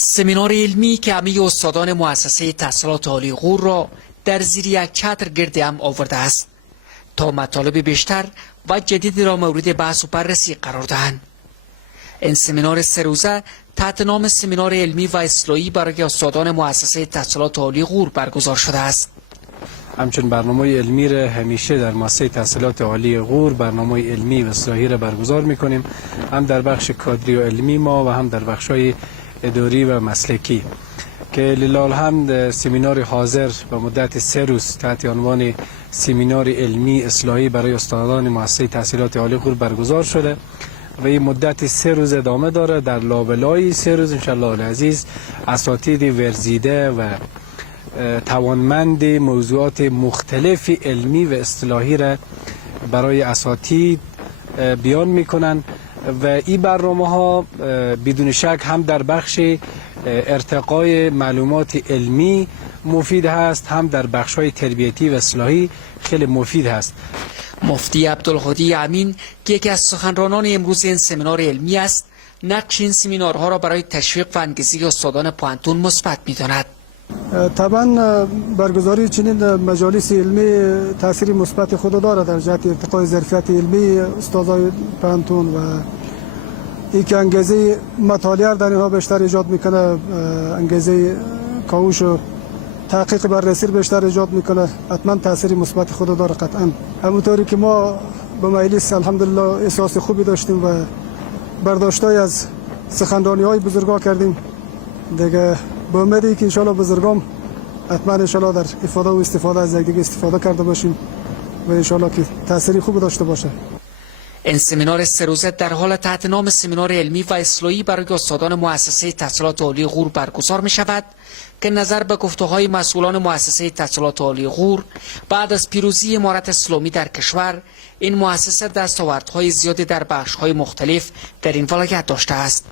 سمینار علمی که همه استادان مؤسسه تحصیلات عالی غور را در زیر یک چتر گرد هم آورده است تا مطالب بیشتر و جدید را مورد بحث و بررسی قرار دهند. این سمینار 3 روزه تحت نام سمینار علمی و اصلاحی برای استادان مؤسسه تحصیلات عالی غور برگزار شده است. همچون برنامه علمی را همیشه در مؤسسه تحصیلات عالی غور برنامه علمی و اصلاحی را برگزار میکنیم، هم در بخش کادری و علمی ما و هم در بخش‌های اداری و مسلکی، که لله الحمد سمینار حاضر و مدت 3 روز تحت عنوان سمینار علمی اصلاحی برای استادان مؤسسه تحصیلات عالی غور برگزار شده و این مدت 3 روز ادامه داره. در لابلای 3 روز انشالله العزیز اساتید ورزیده و توانمند موضوعات مختلف علمی و اصطلاحی را برای اساتید بیان میکنن و این برنامه ها بدون شک هم در بخش ارتقای معلومات علمی مفید هست، هم در بخش های تربیتی و اصلاحی خیلی مفید هست. مفتی عبدالهادی امین که یکی از سخنرانان امروز این سمینار علمی است، نقش این سمینارها را برای تشویق و انگیزه استادان پوهنتون مثبت می‌داند. طبعا برگزاری چنین مجالس علمی تاثیر مثبت خود دارد در جهت ارتقای ظرفیت علمی استادان پوهنتون و این که انگیزه مطالعه در اینها بیشتر ایجاد میکنه، انگیزه کاوش و تحقیق بررسی بیشتر ایجاد میکنه، حتما تاثیر مثبت خود داره قطعا. همونطوری که ما به مجلس الحمدلله احساس خوبی داشتیم و برداشتای از سخنرانی های بزرگا کردیم، دیگه با امیدی که انشالله بزرگان حتما انشالله در افاده و استفاده از یکدیگر استفاده کرده باشیم و انشالله که تأثیری خوب داشته باشه. این سمینار 3 روزه در حال تحت نام سمینار علمی و اصلاحی برای استادان مؤسسه تحصیلات عالی غور برگزار می شود که نظر به گفته‌های مسئولان مؤسسه تحصیلات عالی غور بعد از پیروزی امارت اسلامی در کشور، این مؤسسه دستاوردهای زیادی در بخش‌های مختلف در این ولایت داشته است.